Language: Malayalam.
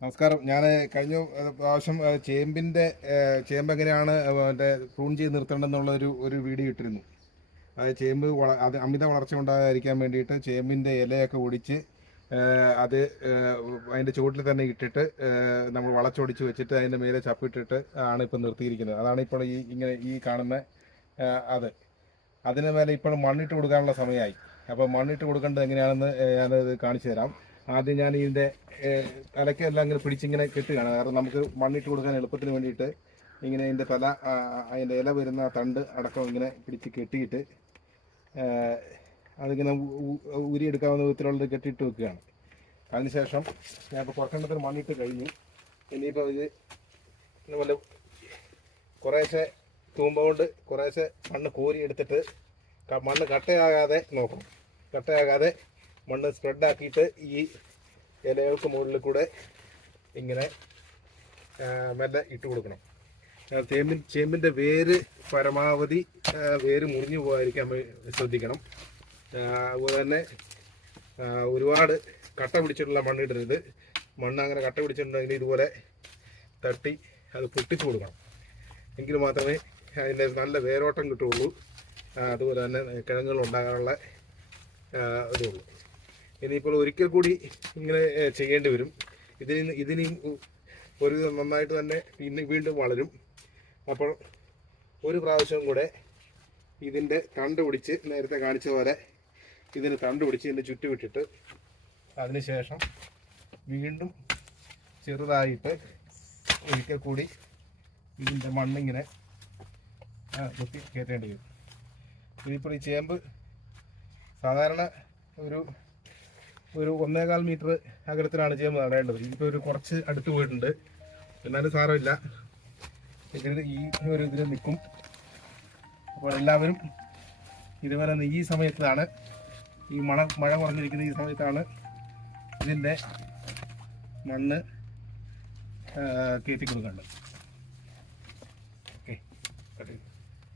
നമസ്കാരം. ഞാൻ കഴിഞ്ഞ പ്രാവശ്യം ചേമ്പ് എങ്ങനെയാണ് മറ്റേ പ്രൂൺ ചെയ്ത് നിർത്തേണ്ടതെന്നുള്ള ഒരു വീഡിയോ ഇട്ടിരുന്നു. അത് ചേമ്പ് അത് അമിത വളർച്ച ഉണ്ടാകാതിരിക്കാൻ വേണ്ടിയിട്ട് ചേമ്പിൻ്റെ ഇലയൊക്കെ ഒടിച്ച് അത് അതിൻ്റെ ചുവട്ടിൽ തന്നെ ഇട്ടിട്ട് നമ്മൾ വളച്ചൊടിച്ച് വെച്ചിട്ട് അതിൻ്റെ മേലെ ചപ്പിട്ടിട്ട് ആണ് ഇപ്പം നിർത്തിയിരിക്കുന്നത്. അതാണ് ഇപ്പോൾ ഈ കാണുന്ന അത്. അതിന് മേലെ ഇപ്പോൾ മണ്ണിട്ട് കൊടുക്കാനുള്ള സമയമായി. അപ്പോൾ മണ്ണിട്ട് കൊടുക്കേണ്ടത് എങ്ങനെയാണെന്ന് ഞാനത് കാണിച്ചു തരാം. ആദ്യം ഞാൻ ഇതിൻ്റെ തലയ്ക്കെല്ലാം ഇങ്ങനെ പിടിച്ചിങ്ങനെ കെട്ടുകയാണ്. കാരണം നമുക്ക് മണ്ണിട്ട് കൊടുക്കാൻ എളുപ്പത്തിന് വേണ്ടിയിട്ട് ഇങ്ങനെ ഇതിൻ്റെ തല അതിൻ്റെ ഇല വരുന്ന തണ്ട് അടക്കം ഇങ്ങനെ പിടിച്ച് കെട്ടിയിട്ട് അതിങ്ങനെ ഊരിയെടുക്കാവുന്ന വിധത്തിലുള്ളത് കെട്ടിയിട്ട് വെക്കുകയാണ്. അതിനുശേഷം ഞാനിപ്പോൾ കുറച്ചെണ്ണത്തിന് മണ്ണിട്ട് കഴിഞ്ഞു. ഇനിയിപ്പോൾ ഇത് വല്ല കുറേശ്ശെ തൂമ്പ കൊണ്ട് കുറേശ്ശെ മണ്ണ് കോരി എടുത്തിട്ട് മണ്ണ് കട്ടയാകാതെ നോക്കണം. കട്ടയാകാതെ മണ്ണ് സ്പ്രെഡാക്കിയിട്ട് ഈ ഇലകൾക്ക് മുകളിൽ കൂടെ ഇങ്ങനെ മെല്ലെ ഇട്ട് കൊടുക്കണം. ചേമ്പിൻ്റെ വേര് പരമാവധി വേര് മുറിഞ്ഞു പോകാതിരിക്കാൻ ശ്രദ്ധിക്കണം. അതുപോലെ തന്നെ ഒരുപാട് കട്ട പിടിച്ചിട്ടുള്ള മണ്ണിടരുത്. മണ്ണ് അങ്ങനെ കട്ട പിടിച്ചിട്ടുണ്ടെങ്കിൽ ഇതുപോലെ തട്ടി അത് പൊട്ടിച്ചു കൊടുക്കണം. എങ്കിൽ മാത്രമേ അതിൻ്റെ നല്ല വേരോട്ടം കിട്ടുകയുള്ളൂ. അതുപോലെ തന്നെ കിഴങ്ങുകൾ ഉണ്ടാകാനുള്ള ഇതുള്ളൂ. ഇനിയിപ്പോൾ ഒരിക്കൽ കൂടി ഇങ്ങനെ ചെയ്യേണ്ടി വരും. ഇതിനും ഒരു നന്നായിട്ട് തന്നെ വീണ്ടും വളരും. അപ്പോൾ ഒരു പ്രാവശ്യം കൂടെ ഇതിൻ്റെ തണ്ട് പിടിച്ച് നേരത്തെ കാണിച്ച പോലെ ഇതിന് തണ്ട് പിടിച്ച് ഇതിൻ്റെ ചുറ്റുവിട്ടിട്ട് അതിനുശേഷം വീണ്ടും ചെറുതായിട്ട് ഒരിക്കൽ കൂടി ഇതിൻ്റെ മണ്ണിങ്ങനെ കുത്തി കയറ്റേണ്ടി വരും. ഇതിപ്പോൾ ഈ ചേമ്പ് സാധാരണ ഒരു 1.25 മീറ്റർ അകലത്തിലാണ് ചേമ്പ് നടേണ്ടത്. ഇതിപ്പോൾ കുറച്ച് അടുത്ത് പോയിട്ടുണ്ട്. എന്നാലും സാരമില്ല, ഇതിൽ ഇതിൽ നിൽക്കും. അപ്പോൾ എല്ലാവരും ഇതുപോലെ ഈ സമയത്താണ് മഴ കുറഞ്ഞിരിക്കുന്ന ഈ സമയത്താണ് ഇതിൻ്റെ മണ്ണ് കയറ്റി കൊടുക്കേണ്ടത്. ഓക്കെ.